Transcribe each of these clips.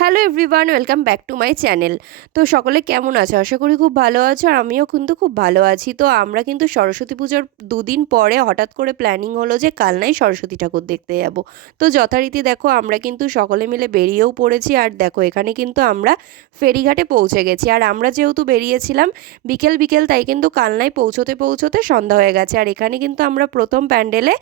Hello everyone, welcome back to my channel. তো সকলে কেমন আছো? আশা করি খুব ভালো আছো, আর আমিও কিন্তু খুব ভালো আছি। তো আমরা কিন্তু সরস্বতী পুজোর দুদিন পরে হঠাৎ করে প্ল্যানিং হলো যে কালনাই সরস্বতী ঠাকুর দেখতে যাব। তো যথারীতি দেখো আমরা কিন্তু সকলে মিলে বেরিয়েও পড়েছি, আর দেখো এখানে কিন্তু আমরা ফেরিঘাটে পৌঁছে গেছি। আর আমরা যেহেতু বেরিয়েছিলাম বিকেল বিকেল, তাই কিন্তু কালনায় পৌঁছতে পৌঁছতে সন্ধ্যা হয়ে গেছে। আর এখানে কিন্তু আমরা প্রথম প্যান্ডেলে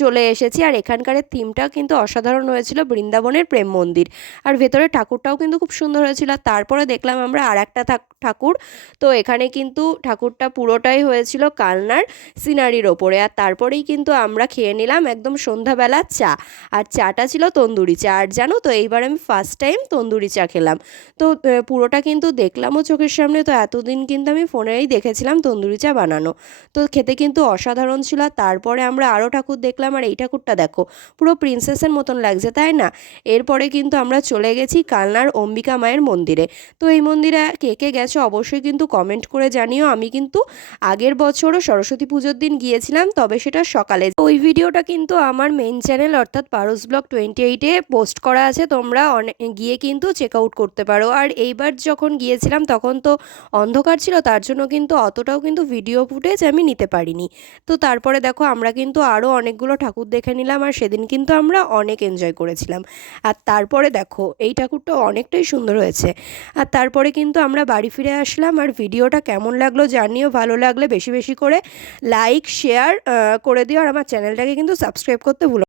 চলে এসেছি, আর এখানকার থিমটা কিন্তু অসাধারণ হয়েছিল, বৃন্দাবনের প্রেম মন্দির। আর ভেতরে ঠাকুরটাও কিন্তু খুব সুন্দর হয়েছিল। আর তারপরে দেখলাম আমরা আর একটা ঠাকুর। তো এখানে কিন্তু ঠাকুরটা পুরোটাই হয়েছিল কালনার সিনারির ওপরে। আর তারপরেই কিন্তু আমরা খেয়ে নিলাম একদম সন্ধ্যাবেলা চা। আর চাটা ছিল তন্দুরি চা। আর জানো তো এইবার আমি ফার্স্ট টাইম তন্দুরি চা খেলাম। তো পুরোটা কিন্তু দেখলামও চোখের সামনে। তো এতদিন কিন্তু আমি ফোনেই দেখেছিলাম তন্দুরি চা বানানো। তো খেতে কিন্তু অসাধারণ ছিল। আর তারপরে আমরা আরও ঠাকুর দেখলাম, আর এই ঠাকুরটা দেখো পুরো প্রিন্সেসের মতন লাগছে, তাই না? এরপরে কিন্তু আমরা চলে গেছি কালনার অম্বিকা মায়ের মন্দিরে। তো এই মন্দিরে কে কে গেছো অবশ্যই কিন্তু কমেন্ট করে জানিও। আমি কিন্তু আগের বছরও সরস্বতী পুজোর দিন গিয়েছিলাম, তবে সেটা সকালে। ওই ভিডিওটা কিন্তু আমার মেন চ্যানেল অর্থাৎ পারুস ব্লগ 28-এ পোস্ট করা আছে, তোমরা গিয়ে কিন্তু চেক আউট করতে পারো। আর এইবার যখন গিয়েছিলাম তখন তো অন্ধকার ছিল, তার জন্য কিন্তু অতটাও কিন্তু ভিডিও ফুটেজ আমি নিতে পারিনি। তো তারপরে দেখো আমরা কিন্তু আরও অনেকগুলো ঠাকুর দেখে নিলাম, আর সেদিন কিন্তু আমরা অনেক এনজয় করেছিলাম। আর তারপরে দেখো এই ঠাকুরটা অনেকটাই সুন্দর হয়েছে। আর তারপরে কিন্তু আমরা বাড়ি ফিরে আসলাম। আর ভিডিওটা কেমন লাগলো জানিও, ভালো লাগলে বেশি বেশি করে লাইক শেয়ার করে দিও, আর আমার চ্যানেলটাকে কিন্তু সাবস্ক্রাইব করতে ভুলো